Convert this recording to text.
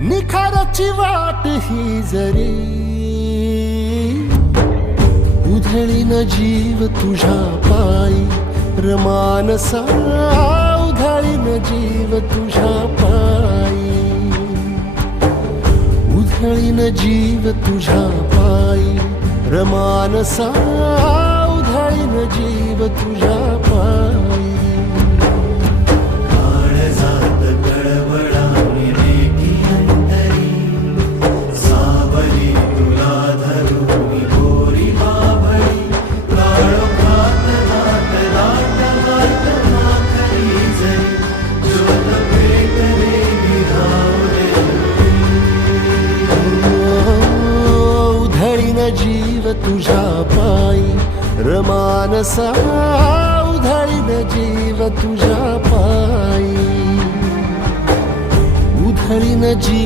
निखाराची वाट ही जरी उधळीन जीव तुझ्या पायी रमानसा उधळीन जीव तुझ्या पायी उधळीन जीव तुझ्या पायी रमानसा उधळीन जीव तुझ्या पायी जीव तुझ्या पायी रमानसा उधळीन जीव तुझ्या पायी उधळीन जीव